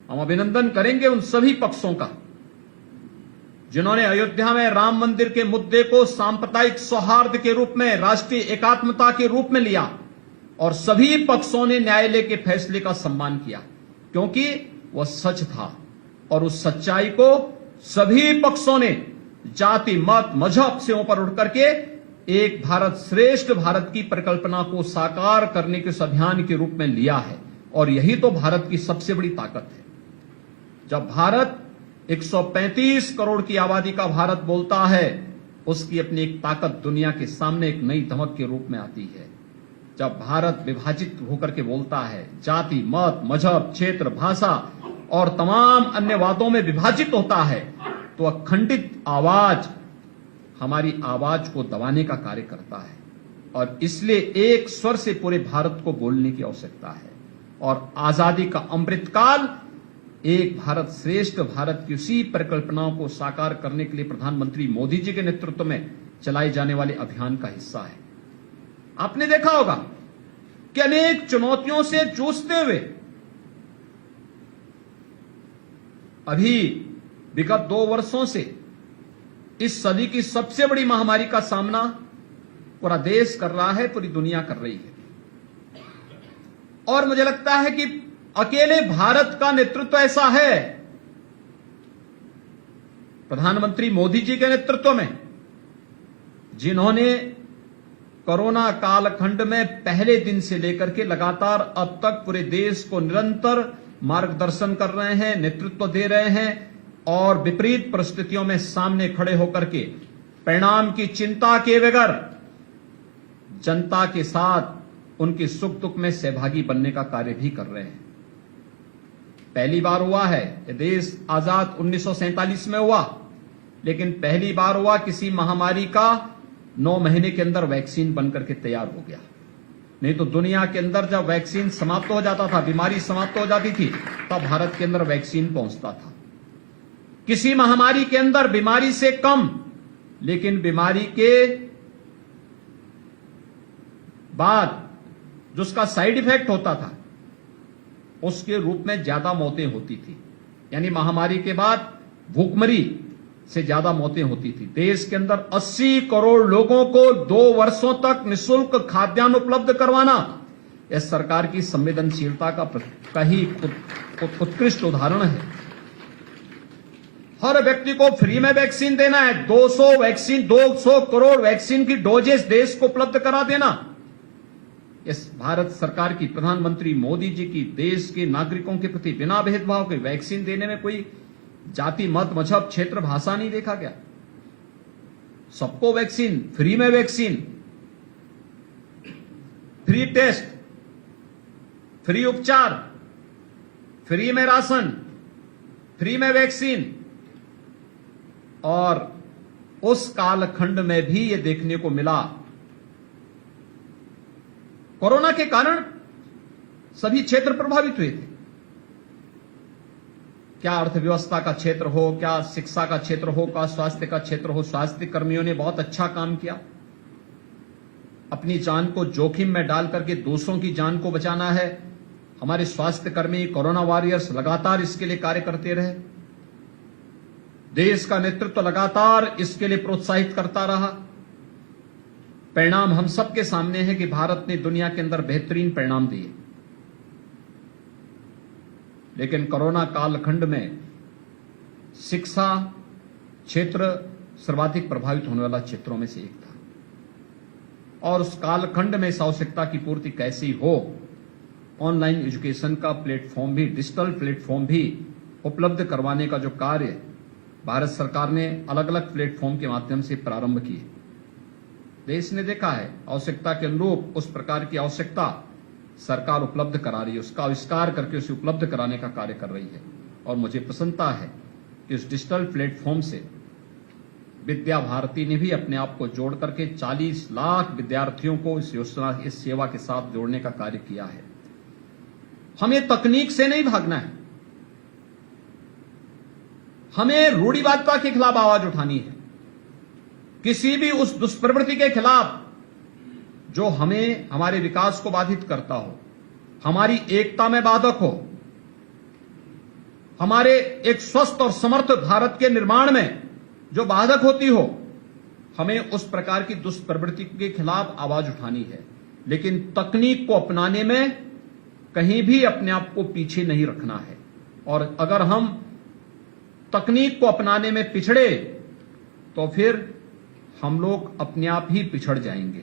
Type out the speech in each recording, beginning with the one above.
हम अभिनंदन करेंगे उन सभी पक्षों का जिन्होंने अयोध्या में राम मंदिर के मुद्दे को सांप्रदायिक सौहार्द के रूप में, राष्ट्रीय एकात्मता के रूप में लिया और सभी पक्षों ने न्यायालय के फैसले का सम्मान किया क्योंकि वह सच था और उस सच्चाई को सभी पक्षों ने जाति, मत, मजहब से ऊपर उठ करके एक भारत श्रेष्ठ भारत की परिकल्पना को साकार करने के इस अभियान के रूप में लिया है। और यही तो भारत की सबसे बड़ी ताकत है। जब भारत 135 करोड़ की आबादी का भारत बोलता है, उसकी अपनी एक ताकत दुनिया के सामने एक नई धमक के रूप में आती है। जब भारत विभाजित होकर के बोलता है, जाति, मत, मजहब, क्षेत्र, भाषा और तमाम अन्य वादों में विभाजित होता है, तो अखंडित आवाज हमारी आवाज को दबाने का कार्य करता है और इसलिए एक स्वर से पूरे भारत को बोलने की आवश्यकता है। और आजादी का अमृतकाल एक भारत श्रेष्ठ भारत की उसी परिकल्पनाओं को साकार करने के लिए प्रधानमंत्री मोदी जी के नेतृत्व में चलाए जाने वाले अभियान का हिस्सा है। आपने देखा होगा कि अनेक चुनौतियों से जूझते हुए अभी विगत 2 वर्षों से इस सदी की सबसे बड़ी महामारी का सामना पूरा देश कर रहा है, पूरी दुनिया कर रही है। और मुझे लगता है कि अकेले भारत का नेतृत्व ऐसा है, प्रधानमंत्री मोदी जी के नेतृत्व में, जिन्होंने कोरोना कालखंड में पहले दिन से लेकर के लगातार अब तक पूरे देश को निरंतर मार्गदर्शन कर रहे हैं, नेतृत्व दे रहे हैं और विपरीत परिस्थितियों में सामने खड़े होकर के परिणाम की चिंता किए बगैर जनता के साथ उनके सुख दुख में सहभागी बनने का कार्य भी कर रहे हैं। पहली बार हुआ है, ये देश आजाद 1947 में हुआ, लेकिन पहली बार हुआ किसी महामारी का 9 महीने के अंदर वैक्सीन बनकर के तैयार हो गया। नहीं तो दुनिया के अंदर जब वैक्सीन समाप्त हो जाता था, बीमारी समाप्त हो जाती थी, तब भारत के अंदर वैक्सीन पहुंचता था। किसी महामारी के अंदर बीमारी से कम, लेकिन बीमारी के बाद जो उसका साइड इफेक्ट होता था उसके रूप में ज्यादा मौतें होती थी। यानी महामारी के बाद भूखमरी से ज्यादा मौतें होती थी। देश के अंदर 80 करोड़ लोगों को 2 वर्षों तक निःशुल्क खाद्यान्न उपलब्ध करवाना इस सरकार की संवेदनशीलता का ही उत्कृष्ट उदाहरण है। हर व्यक्ति को फ्री में वैक्सीन देना है। 200 करोड़ वैक्सीन की डोजेस देश को उपलब्ध करा देना। इस भारत सरकार की, प्रधानमंत्री मोदी जी की देश के नागरिकों के प्रति बिना भेदभाव के वैक्सीन देने में कोई जाति, मत, मजहब, क्षेत्र, भाषा नहीं देखा गया। सबको वैक्सीन, फ्री में वैक्सीन, फ्री टेस्ट, फ्री उपचार, फ्री में राशन, फ्री में वैक्सीन। और उस कालखंड में भी यह देखने को मिला, कोरोना के कारण सभी क्षेत्र प्रभावित हुए थे। क्या अर्थव्यवस्था का क्षेत्र हो, क्या शिक्षा का क्षेत्र हो, क्या स्वास्थ्य का क्षेत्र हो, स्वास्थ्य कर्मियों ने बहुत अच्छा काम किया। अपनी जान को जोखिम में डाल करके दूसरों की जान को बचाना है। हमारे स्वास्थ्य कर्मी, कोरोना वॉरियर्स लगातार इसके लिए कार्य करते रहे। देश का नेतृत्व लगातार इसके लिए प्रोत्साहित करता रहा। परिणाम हम सबके सामने है कि भारत ने दुनिया के अंदर बेहतरीन परिणाम दिए। लेकिन कोरोना कालखंड में शिक्षा क्षेत्र सर्वाधिक प्रभावित होने वाला क्षेत्रों में से एक था। और उस कालखंड में इस आवश्यकता की पूर्ति कैसी हो, ऑनलाइन एजुकेशन का प्लेटफॉर्म भी, डिजिटल प्लेटफॉर्म भी उपलब्ध करवाने का जो कार्य भारत सरकार ने अलग अलग प्लेटफॉर्म के माध्यम से प्रारंभ किए। देश ने देखा है आवश्यकता के अनुरूप उस प्रकार की आवश्यकता सरकार उपलब्ध करा रही है, उसका आविष्कार करके उसे उपलब्ध कराने का कार्य कर रही है। और मुझे प्रसन्नता है कि इस डिजिटल प्लेटफॉर्म से विद्या भारती ने भी अपने आप को जोड़ करके 40 लाख विद्यार्थियों को इस योजना, इस सेवा के साथ जोड़ने का कार्य किया है। हमें तकनीक से नहीं भागना है, हमें रूढ़िवादिता के खिलाफ आवाज उठानी है। किसी भी उस दुष्प्रवृत्ति के खिलाफ जो हमें, हमारे विकास को बाधित करता हो, हमारी एकता में बाधक हो। हमारे एक स्वस्थ और समर्थ भारत के निर्माण में जो बाधक होती हो, हमें उस प्रकार की दुष्प्रवृत्ति के खिलाफ आवाज उठानी है। लेकिन तकनीक को अपनाने में कहीं भी अपने आप को पीछे नहीं रखना है। और अगर हम तकनीक को अपनाने में पिछड़े तो फिर हम लोग अपने आप ही पिछड़ जाएंगे।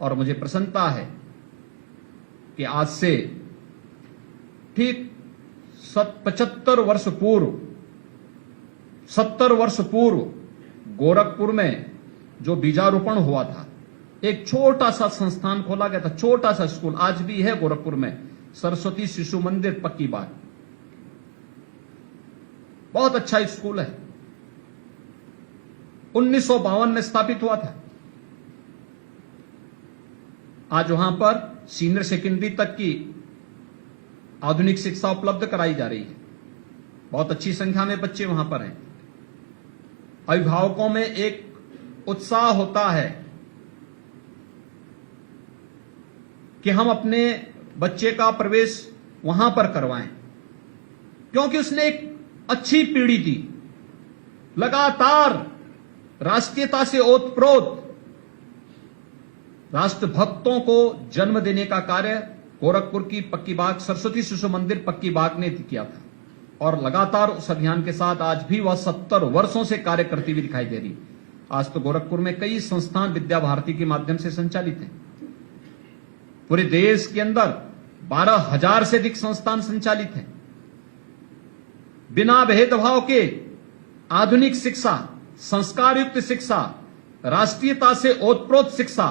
और मुझे प्रसन्नता है कि आज से ठीक 75 वर्ष पूर्व 70 वर्ष पूर्व गोरखपुर में जो बीजारोपण हुआ था, एक छोटा सा संस्थान खोला गया था, छोटा सा स्कूल आज भी है गोरखपुर में, सरस्वती शिशु मंदिर पक्की बाग, बहुत अच्छा स्कूल है। 1952 में स्थापित हुआ था। आज वहां पर सीनियर सेकेंडरी तक की आधुनिक शिक्षा उपलब्ध कराई जा रही है। बहुत अच्छी संख्या में बच्चे वहां पर हैं। अभिभावकों में एक उत्साह होता है कि हम अपने बच्चे का प्रवेश वहां पर करवाएं, क्योंकि उसने एक अच्छी पीढ़ी दी। लगातार राष्ट्रीयता से ओतप्रोत राष्ट्रभक्तों को जन्म देने का कार्य गोरखपुर की पक्की बाग सरस्वती शिशु मंदिर पक्की बाग ने किया था। और लगातार उस अभियान के साथ आज भी वह 70 वर्षों से कार्य करती हुई दिखाई दे रही। आज तो गोरखपुर में कई संस्थान विद्या भारती के माध्यम से संचालित हैं। पूरे देश के अंदर 12,000 से अधिक संस्थान संचालित हैं। बिना भेदभाव के आधुनिक शिक्षा, संस्कार युक्त शिक्षा, राष्ट्रीयता से ओतप्रोत शिक्षा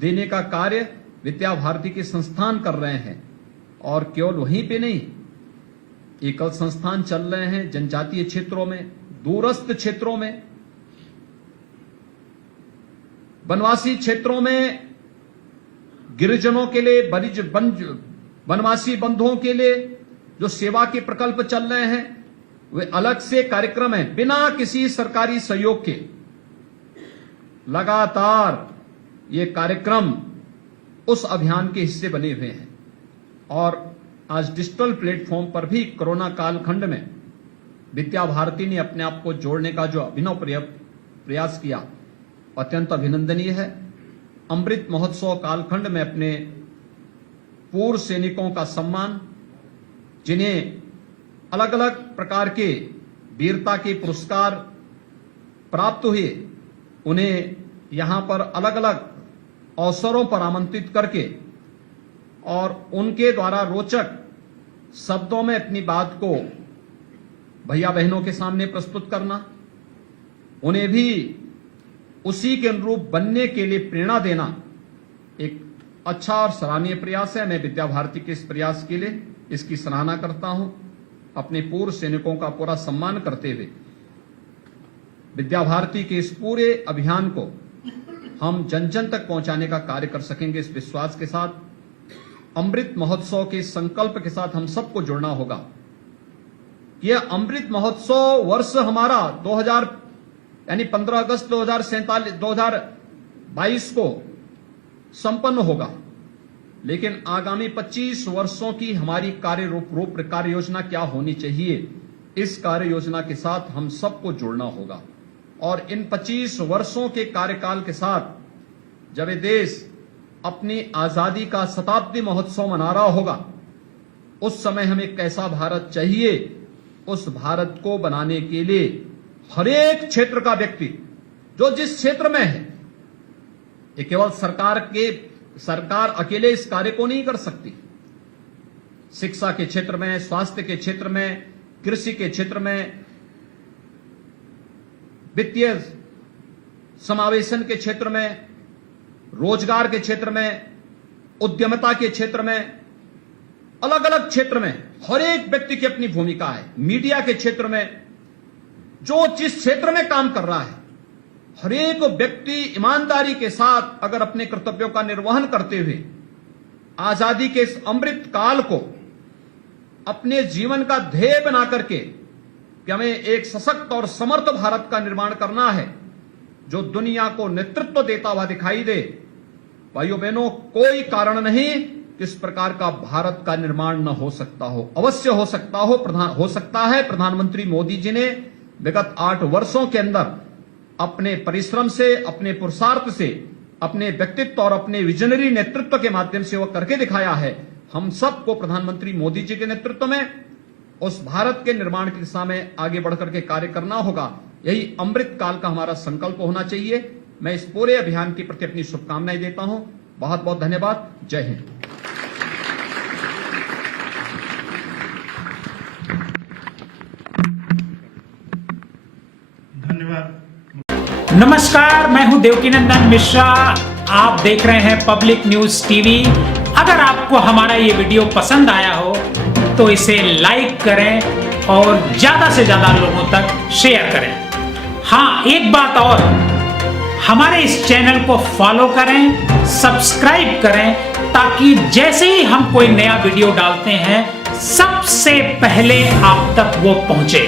देने का कार्य विद्या भारती के संस्थान कर रहे हैं। और केवल वहीं पे नहीं, एकल संस्थान चल रहे हैं जनजातीय क्षेत्रों में, दूरस्थ क्षेत्रों में, वनवासी क्षेत्रों में, गिरिजनों के लिए, वनवासी बंधुओं के लिए जो सेवा के प्रकल्प चल रहे हैं, वे अलग से कार्यक्रम है। बिना किसी सरकारी सहयोग के लगातार ये कार्यक्रम उस अभियान के हिस्से बने हुए हैं। और आज डिजिटल प्लेटफॉर्म पर भी कोरोना कालखंड में विद्या भारती ने अपने आप को जोड़ने का जो अभिनव प्रयास किया, अत्यंत अभिनंदनीय है। अमृत महोत्सव कालखंड में अपने पूर्व सैनिकों का सम्मान, जिन्हें अलग अलग प्रकार के वीरता के पुरस्कार प्राप्त हुए, उन्हें यहां पर अलग अलग अवसरों पर आमंत्रित करके और उनके द्वारा रोचक शब्दों में अपनी बात को भैया बहनों के सामने प्रस्तुत करना, उन्हें भी उसी के अनुरूप बनने के लिए प्रेरणा देना एक अच्छा और सराहनीय प्रयास है। मैं विद्या भारती के इस प्रयास के लिए इसकी सराहना करता हूं। अपने पूर्व सैनिकों का पूरा सम्मान करते हुए विद्या भारती के इस पूरे अभियान को हम जन जन तक पहुंचाने का कार्य कर सकेंगे, इस विश्वास के साथ अमृत महोत्सव के संकल्प के साथ हम सबको जुड़ना होगा। यह अमृत महोत्सव वर्ष हमारा 2000 यानी 15 अगस्त 2022 को संपन्न होगा, लेकिन आगामी 25 वर्षों की हमारी कार्य योजना क्या होनी चाहिए, इस कार्य योजना के साथ हम सबको जुड़ना होगा। और इन 25 वर्षों के कार्यकाल के साथ जब ये देश अपनी आजादी का शताब्दी महोत्सव मना रहा होगा, उस समय हमें कैसा भारत चाहिए, उस भारत को बनाने के लिए हर एक क्षेत्र का व्यक्ति जो जिस क्षेत्र में है, ये केवल सरकार अकेले इस कार्य को नहीं कर सकती। शिक्षा के क्षेत्र में, स्वास्थ्य के क्षेत्र में, कृषि के क्षेत्र में, वित्तीय समावेशन के क्षेत्र में, रोजगार के क्षेत्र में, उद्यमिता के क्षेत्र में, अलग अलग क्षेत्र में हर एक व्यक्ति की अपनी भूमिका है। मीडिया के क्षेत्र में, जो जिस क्षेत्र में काम कर रहा है, हर एक व्यक्ति ईमानदारी के साथ अगर अपने कर्तव्यों का निर्वहन करते हुए आजादी के इस अमृत काल को अपने जीवन का ध्येय बना करके कि हमें एक सशक्त और समर्थ भारत का निर्माण करना है जो दुनिया को नेतृत्व देता हुआ दिखाई दे। भाइयों बहनों, कोई कारण नहीं किस प्रकार का भारत का निर्माण न हो सकता हो। अवश्य हो सकता है। प्रधानमंत्री मोदी जी ने विगत 8 वर्षों के अंदर अपने परिश्रम से, अपने पुरुषार्थ से, अपने व्यक्तित्व और अपने विजनरी नेतृत्व के माध्यम से वह करके दिखाया है। हम सबको प्रधानमंत्री मोदी जी के नेतृत्व में उस भारत के निर्माण की दिशा में आगे बढ़कर के कार्य करना होगा। यही अमृत काल का हमारा संकल्प होना चाहिए। मैं इस पूरे अभियान के प्रति अपनी शुभकामनाएं देता हूं। बहुत बहुत धन्यवाद। जय हिंद। धन्यवाद। नमस्कार, मैं हूं देवकीनंदन मिश्रा। आप देख रहे हैं पब्लिक न्यूज टीवी। अगर आपको हमारा ये वीडियो पसंद आया हो तो इसे लाइक करें और ज्यादा से ज्यादा लोगों तक शेयर करें। हाँ, एक बात और, हमारे इस चैनल को फॉलो करें, सब्सक्राइब करें, ताकि जैसे ही हम कोई नया वीडियो डालते हैं सबसे पहले आप तक वो पहुंचे।